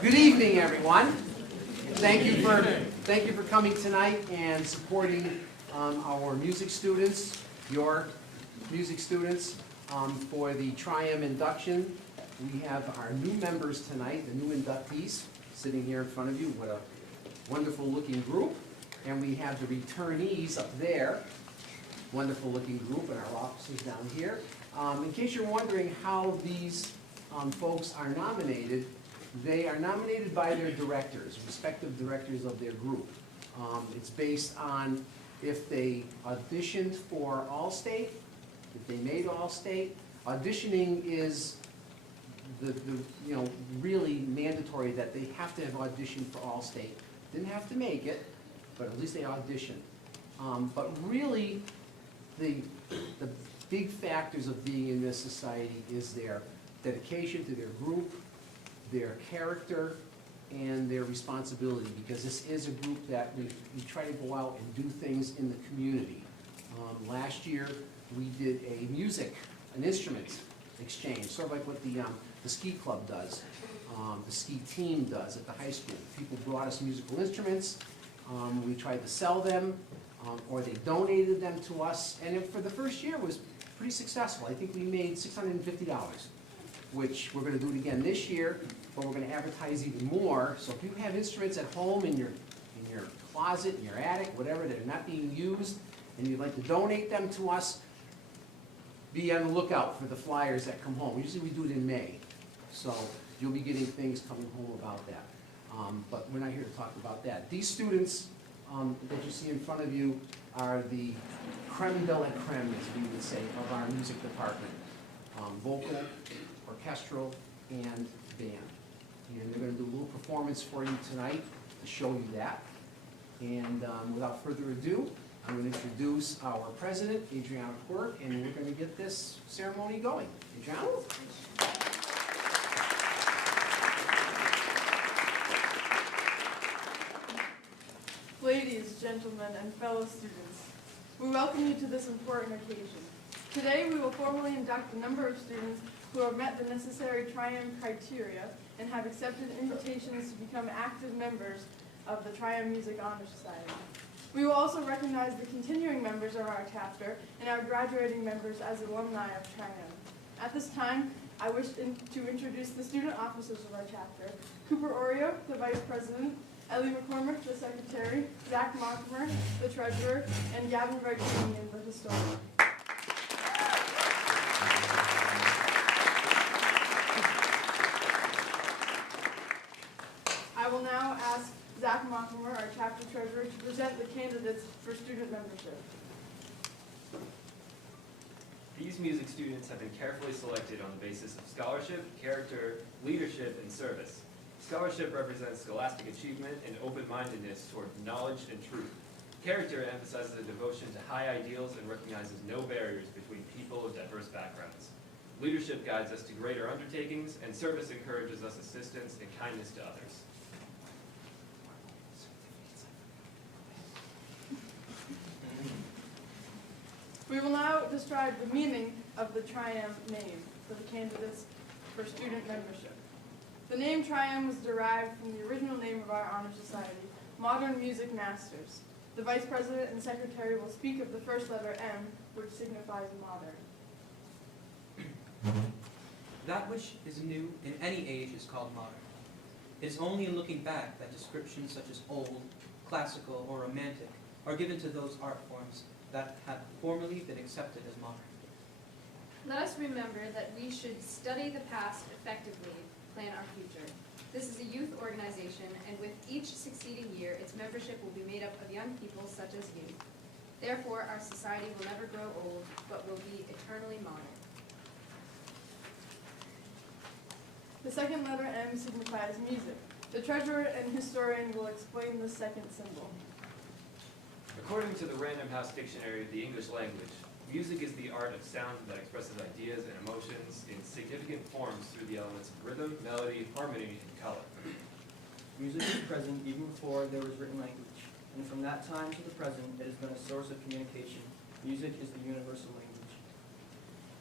Good evening, everyone. Thank you for coming tonight and supporting our music students, your music students, for the Tri-M induction. We have our new members tonight, the new inductees, sitting here in front of you. What a wonderful looking group. And we have the returnees up there, wonderful looking group, and our officers down here. In case you're wondering how these folks are nominated, they are nominated by their directors, respective directors of their group. It's based on if they auditioned for All-State, if they made All-State. Auditioning is the really mandatory that they have to have auditioned for All-State. Didn't have to make it, but at least they auditioned. But really, the big factors of being in this society is their dedication to their group, their character, and their responsibility, because this is a group that we try to go out and do things in the community. Last year, we did an instrument exchange, sort of like what the ski club does, the ski team does at the high school. People brought us musical instruments, we tried to sell them, or they donated them to us, and for the first year was pretty successful. I think we made $650, which we're going to do it again this year, but we're going to advertise even more. So if you have instruments at home, in your closet, in your attic, whatever, that are not being used, and you'd like to donate them to us, be on the lookout for the flyers that come home. Usually we do it in May, so you'll be getting things coming home about that. But we're not here to talk about that. These students that you see in front of you are the creme de la creme, as we would say, of our music department. Vocal, orchestral, and band. And they're going to do a little performance for you tonight to show you that. And without further ado, I'm going to introduce our president, Adriana Quirk, and we're going to get this ceremony going. Adriana? Ladies, gentlemen, and fellow students, we welcome you to this important occasion. Today, we will formally induct a number of students who have met the necessary Tri-M criteria and have accepted invitations to become active members of the Tri-M Music Honor Society. We will also recognize the continuing members of our chapter and our graduating members as alumni of Tri-M. At this time, I wish to introduce the student officers of our chapter: Cooper Oreo, the vice president; Ellie McCormick, the secretary; Zach Mockmer, the treasurer; and Gavin Vartanian, the historian. I will now ask Zach Mockmer, our chapter treasurer, to present the candidates for student membership. These music students have been carefully selected on the basis of scholarship, character, leadership, and service. Scholarship represents scholastic achievement and open-mindedness toward knowledge and truth. Character emphasizes a devotion to high ideals and recognizes no barriers between people of diverse backgrounds. Leadership guides us to greater undertakings, and service encourages us assistance and kindness to others. We will now describe the meaning of the Tri-M name for the candidates for student membership. The name Tri-M was derived from the original name of our honor society, Modern Music Masters. The vice president and secretary will speak of the first letter M, which signifies modern. That which is new in any age is called modern. It is only in looking back that descriptions such as old, classical, or romantic are given to those art forms that have formerly been accepted as modern. Let us remember that we should study the past effectively, plan our future. This is a youth organization, and with each succeeding year, its membership will be made up of young people such as you. Therefore, our society will never grow old, but will be eternally modern. The second letter M signifies music. The treasurer and historian will explain the second symbol. According to the Random House Dictionary of the English Language, music is the art of sound that expresses ideas and emotions in significant forms through the elements of rhythm, melody, harmony, and color. Music is present even before there was written language, and from that time to the present, it has been a source of communication. Music is the universal language.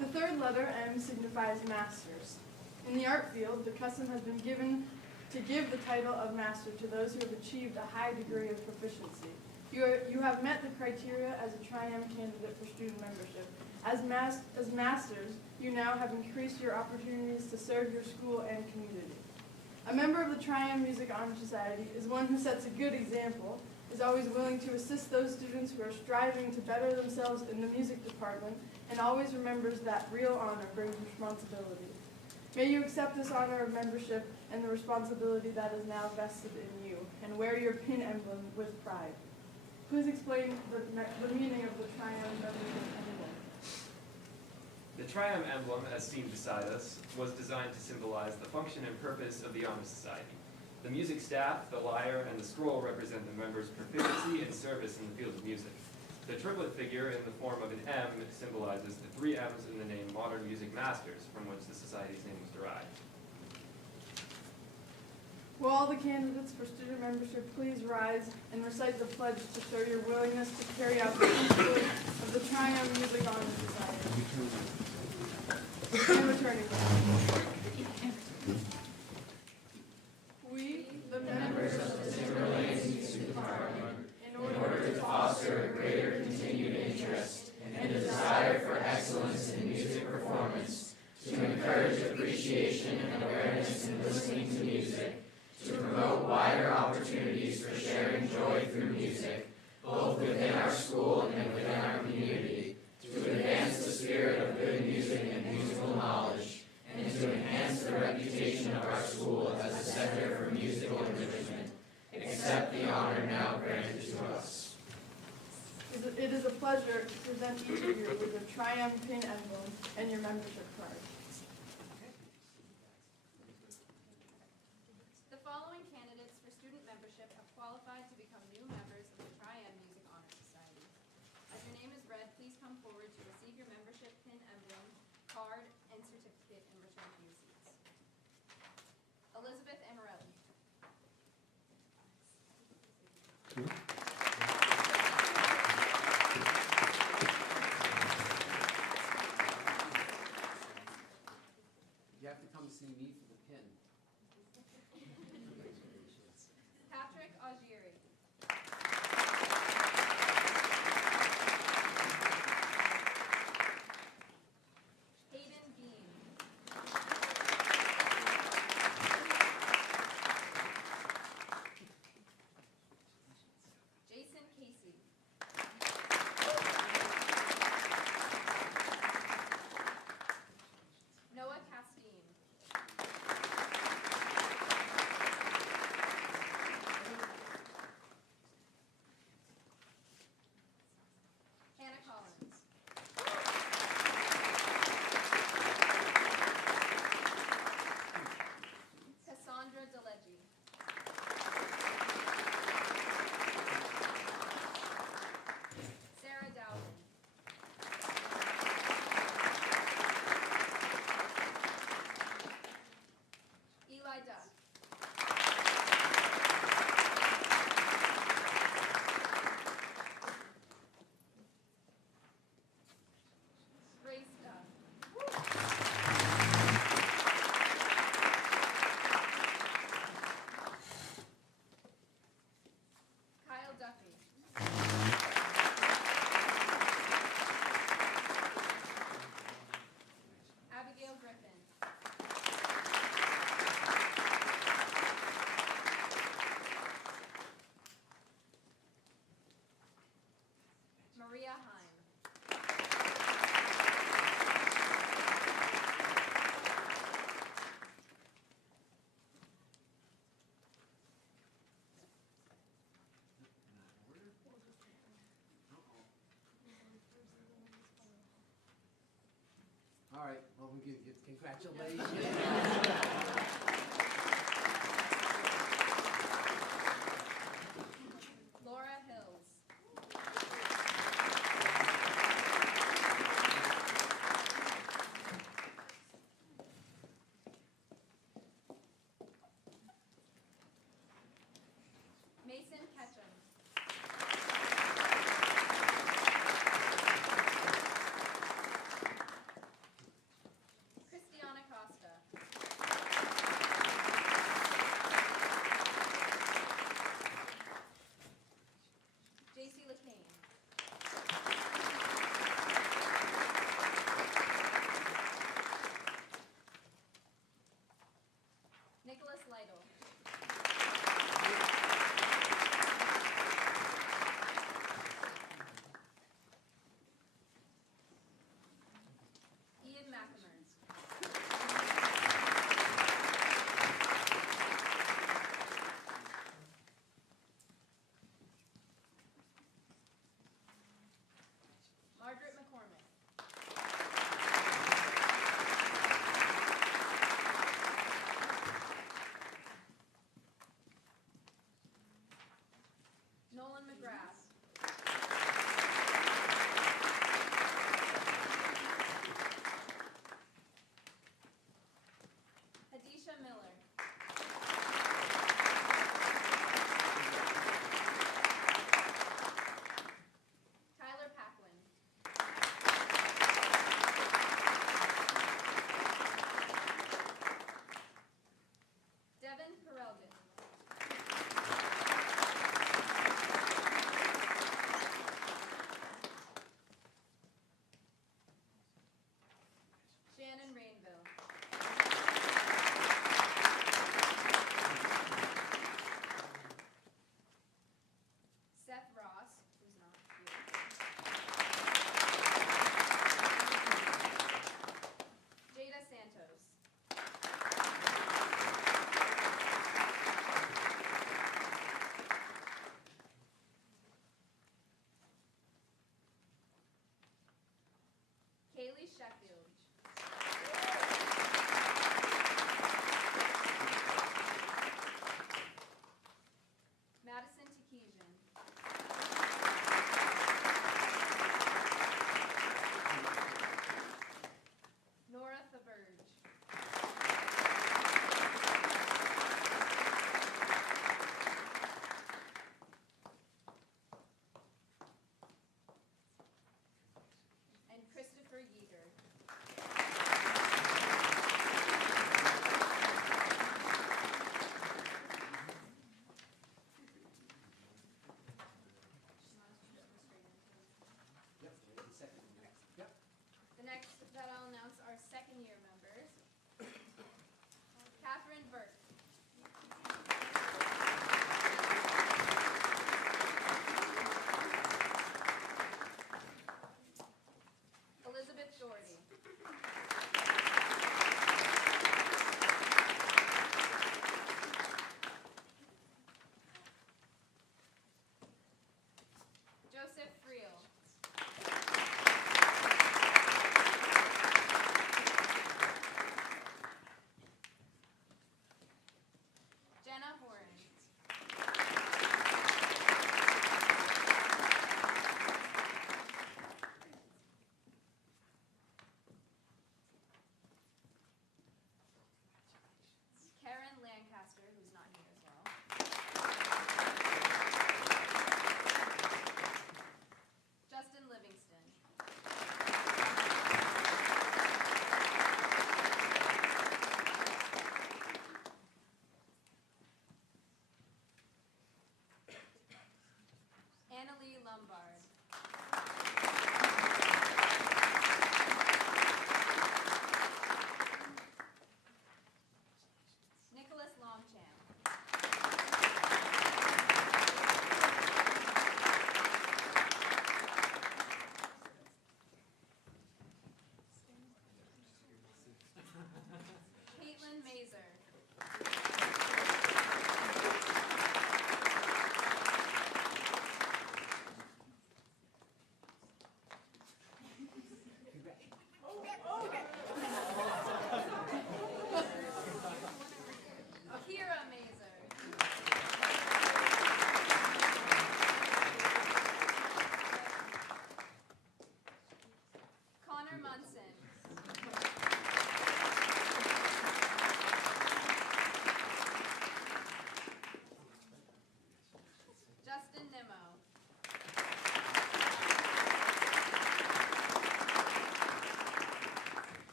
The third letter M signifies masters. In the art field, the custom has been given to give the title of master to those who have achieved a high degree of proficiency. You have met the criteria as a Tri-M candidate for student membership. As masters, you now have increased your opportunities to serve your school and community. A member of the Tri-M Music Honor Society is one who sets a good example, is always willing to assist those students who are striving to better themselves in the music department, and always remembers that real honor brings responsibility. May you accept this honor of membership and the responsibility that is now vested in you, and wear your pin emblem with pride. Please explain the meaning of the Tri-M membership emblem. The Tri-M emblem, as seen beside us, was designed to symbolize the function and purpose of the Honor Society. The music staff, the lyre, and the scroll represent the members' proficiency and service in the field of music. The triplet figure in the form of an M symbolizes the three M's in the name Modern Music Masters, from which the Society's name was derived. Will all the candidates for student membership please rise and recite the pledge to show your willingness to carry out the principles of the Tri-M Music Honor Society. And returning. We, the members of the Timberlands Music Department, in order to foster a greater continued interest and desire for excellence in music performance, to encourage appreciation and awareness in listening to music, to promote wider opportunities for sharing joy through music, both within our school and within our community, to advance the spirit of good music and musical knowledge, and to enhance the reputation of our school as a center for musical enrichment. Accept the honor now granted to us. It is a pleasure to present each of you with a Tri-M pin emblem and your membership card. The following candidates for student membership have qualified to become new members of the Tri-M Music Honor Society. As your name is read, please come forward to receive your membership pin emblem, card, and certificate and return to your seats. Elizabeth Amarelli. You have to come see me for the pin. Patrick Augieri. Hayden Bean. Jason Casey. Noah Castine. Hannah Collins. Cassandra DeLeggi. Sarah Dowden. Eli Duck. Grace Duck. Kyle Duffy. Abigail Griffin. Maria Heim. All right, well, we give congratulations. Laura Hills. Mason Ketchum. Christiana Costa.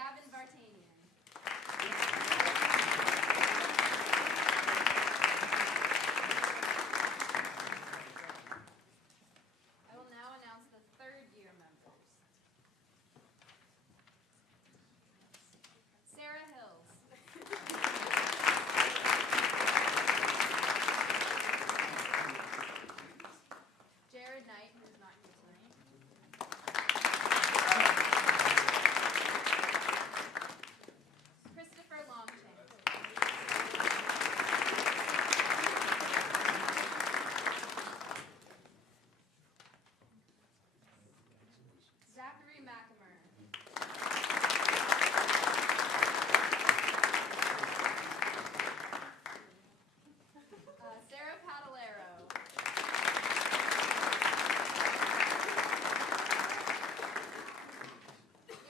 Gavin Vartanian. I will now announce the third-year members. Sarah Hills. Jared Knight, who is not here tonight. Christopher Longchamp. Zachary McAmur. Sarah Padalero.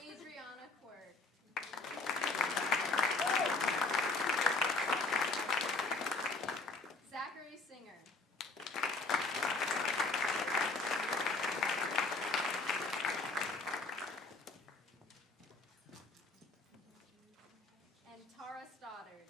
Adriana Quirk. Zachary Singer. And Tara Stoddard.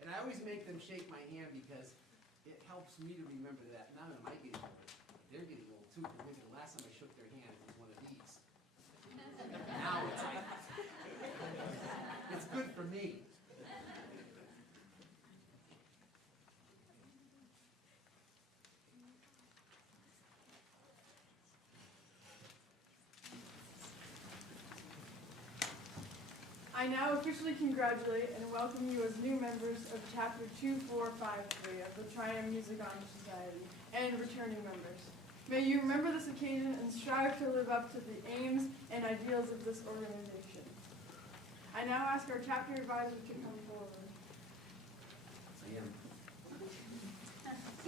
And I always make them shake my hand because it helps me to remember that not only am I getting old, they're getting old too. Because maybe the last time I shook their hand, it was one of these. Now it's like, it's good for me. I now officially congratulate and welcome you as new members of Chapter 2453 of the Triumph Music Honor Society and returning members. May you remember this occasion and strive to live up to the aims and ideals of this organization. I now ask our chapter advisor to come forward. I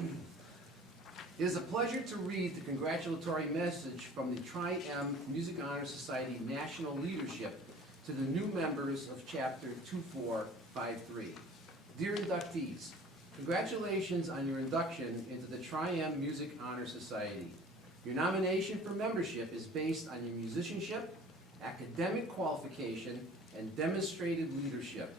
am. It is a pleasure to read the congratulatory message from the Triumph Music Honor Society National Leadership to the new members of Chapter 2453. Dear inductees, congratulations on your induction into the Triumph Music Honor Society. Your nomination for membership is based on your musicianship, academic qualification, and demonstrated leadership.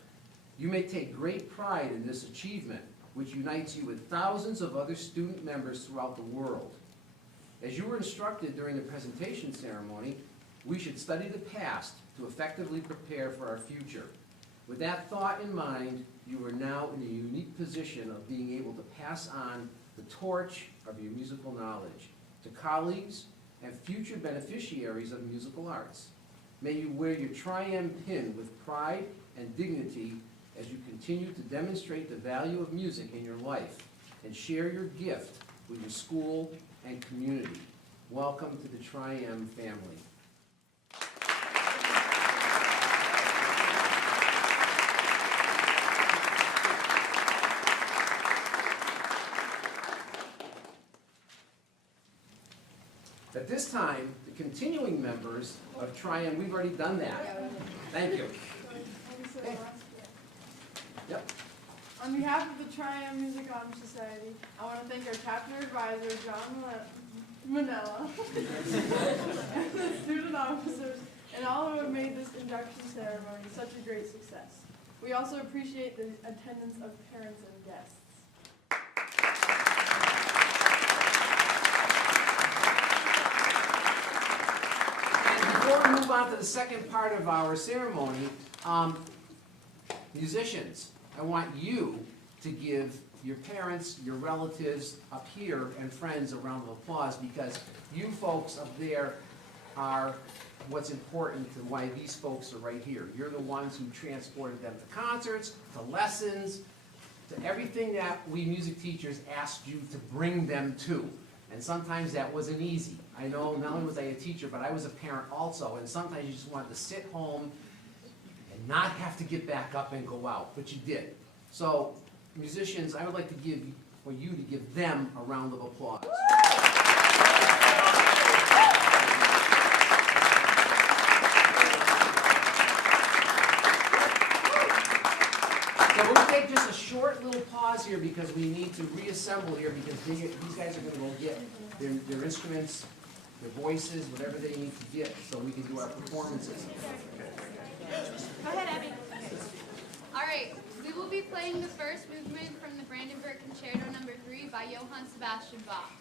You may take great pride in this achievement, which unites you with thousands of other student members throughout the world. As you were instructed during the presentation ceremony, we should study the past to effectively prepare for our future. With that thought in mind, you are now in a unique position of being able to pass on the torch of your musical knowledge to colleagues and future beneficiaries of musical arts. May you wear your Triumph pin with pride and dignity as you continue to demonstrate the value of music in your life and share your gift with your school and community. Welcome to the Triumph family. At this time, the continuing members of Triumph, we've already done that. Thank you. Yep. On behalf of the Triumph Music Honor Society, I want to thank our chapter advisor, John Manella, and the student officers, and all who have made this induction ceremony such a great success. We also appreciate the attendance of parents and guests. Before we move on to the second part of our ceremony, musicians, I want you to give your parents, your relatives up here, and friends a round of applause because you folks up there are what's important to why these folks are right here. You're the ones who transported them to concerts, to lessons, to everything that we music teachers asked you to bring them to. And sometimes that wasn't easy. I know not only was I a teacher, but I was a parent also, and sometimes you just wanted to sit home and not have to get back up and go out, but you did. So, musicians, I would like to give for you to give them a round of applause. take just a short little pause here because we need to reassemble here because these guys are gonna go get their instruments, their voices, whatever they need to get so we can do our performances. Go ahead, Abby. All right, we will be playing the first movement from the Brandenburg Concerto No. 3 by Johann Sebastian Bach.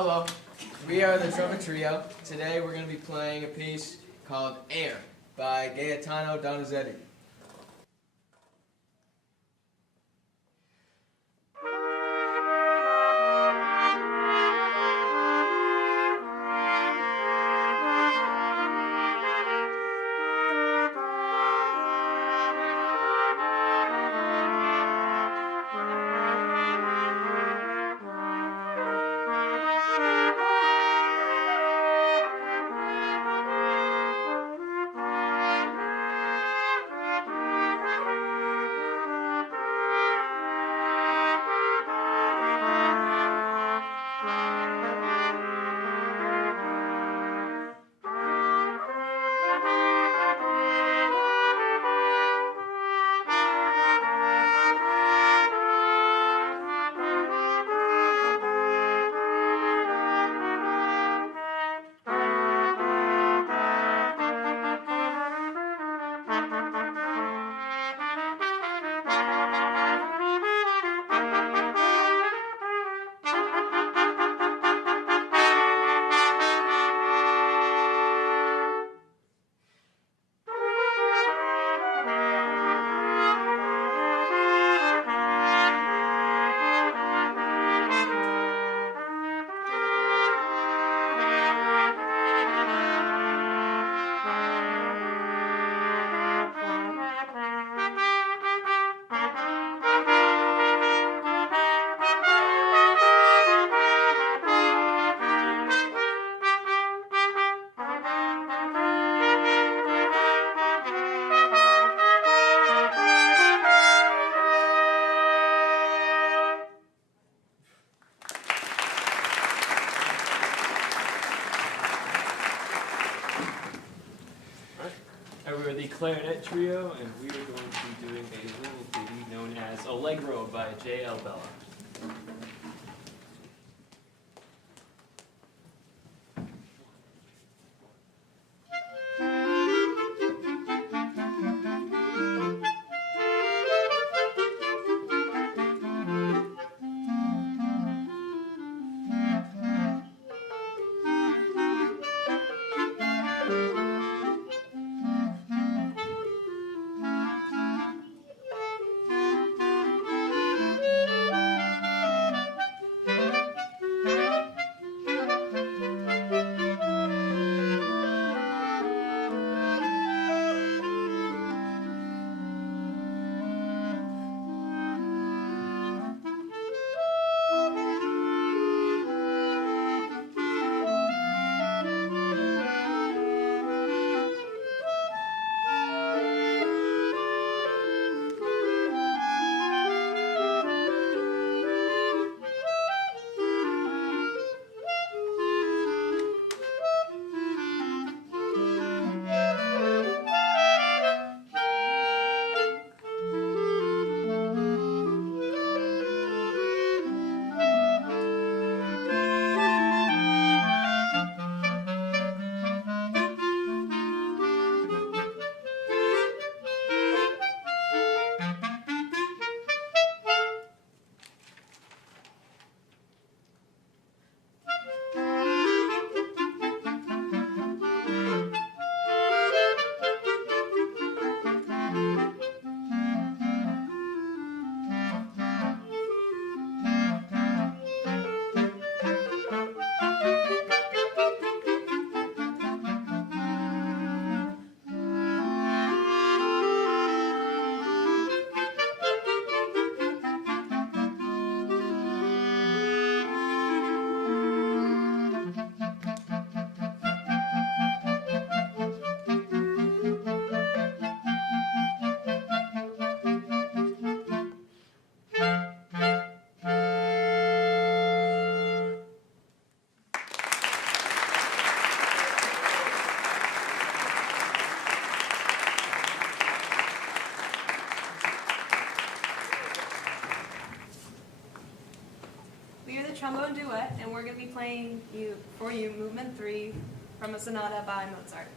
Hello, we are the Trumpet Trio. Today we're going to be playing a piece called Air by Gaetano Donizetti. the clarinet trio, and we are going to be doing a little ditty known as Allegro by J.L. Bella. We are the trombone duet, and we're going to be playing for you movement 3 from a sonata by Mozart.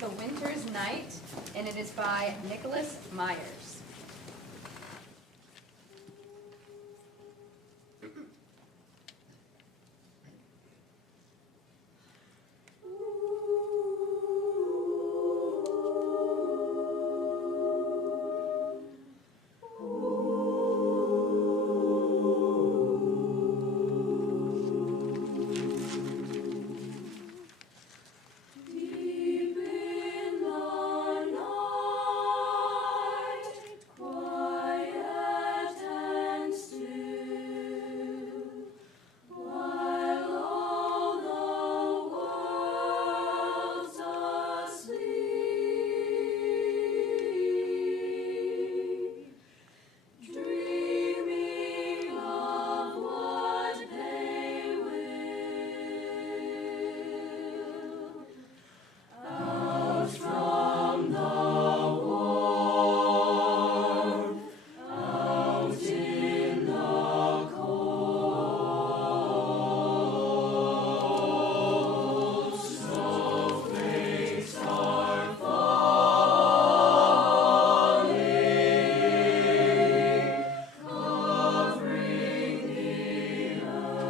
The Winter's Night, and it is by Nicholas Myers. Deep in the night, quiet and still, while all the world's asleep, dreaming of what they will. Out from the warm, out in the cold, snowflakes are falling, covering the earth.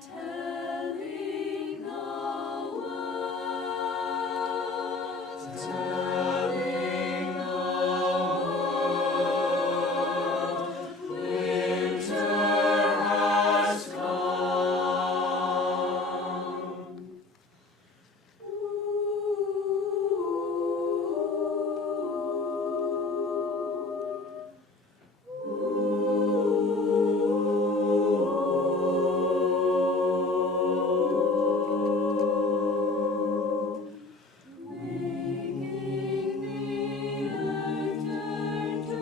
Telling the world, telling the world, winter has come. Making the earth turn to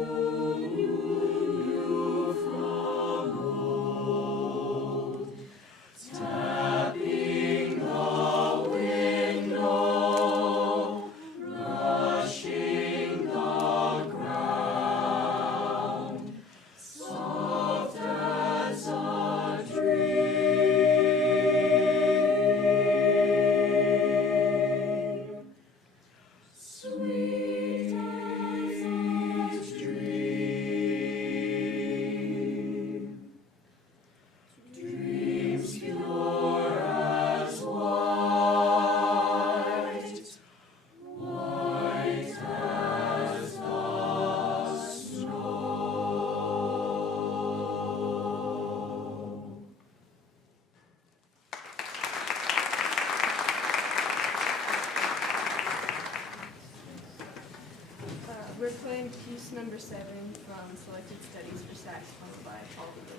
new from old, tapping the window, brushing the ground, soft as a dream. Sweet as a dream, dreams pure as white, white as the snow. We're playing piece number 7 from Selected Studies for Saxophone by Paul Lee.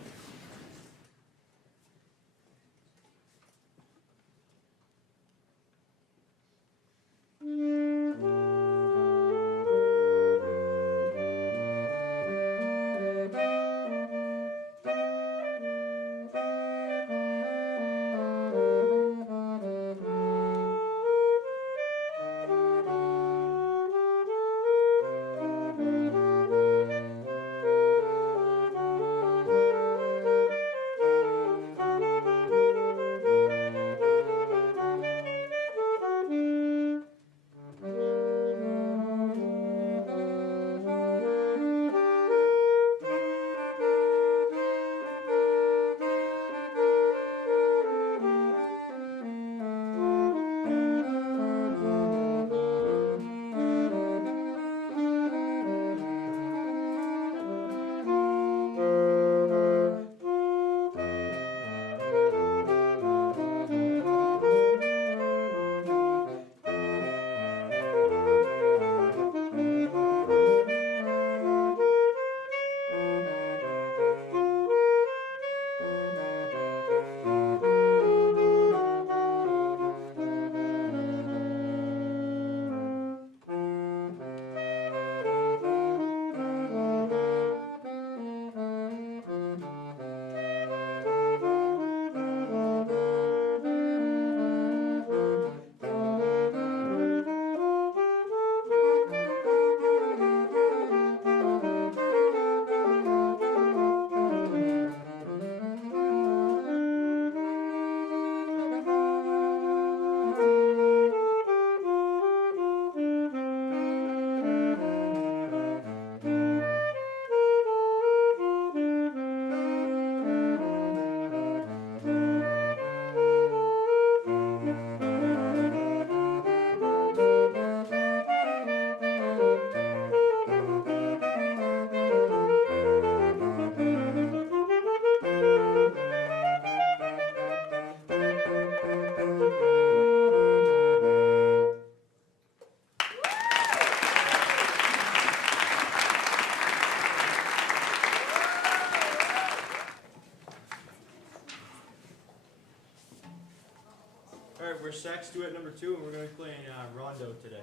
All right, we're sax duet number 2, and we're going to be playing rondo today.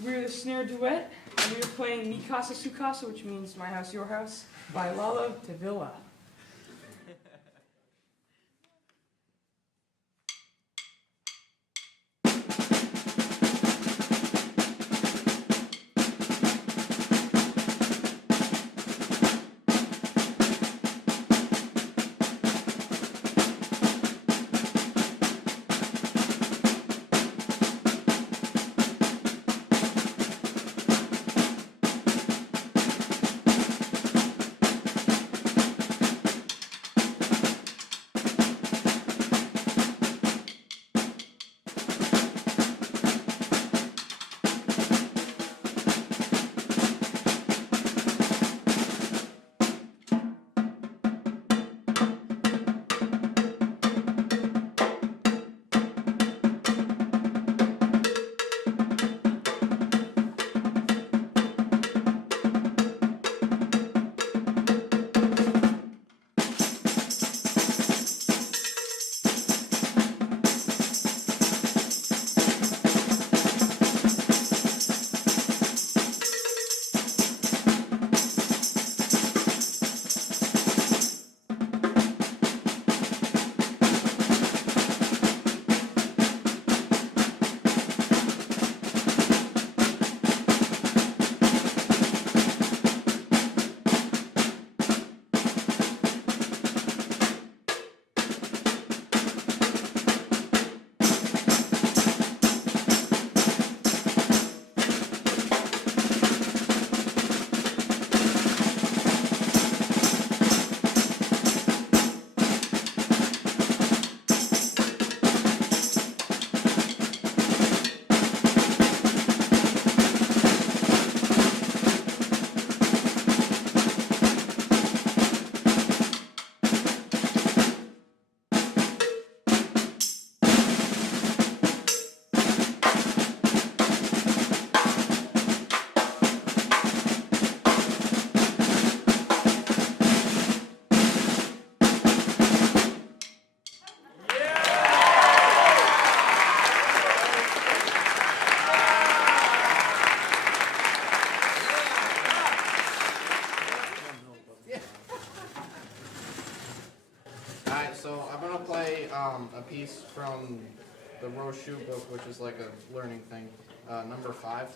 We're the snare duet, and we're playing Mi Casa Su Casa, which means My House, Your House, by Lalo Tavilla. Alright, so I'm gonna play a piece from the Roshu book, which is like a learning thing, number 5.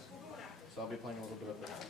So I'll be playing a little bit of that.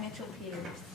Mitchell Peters.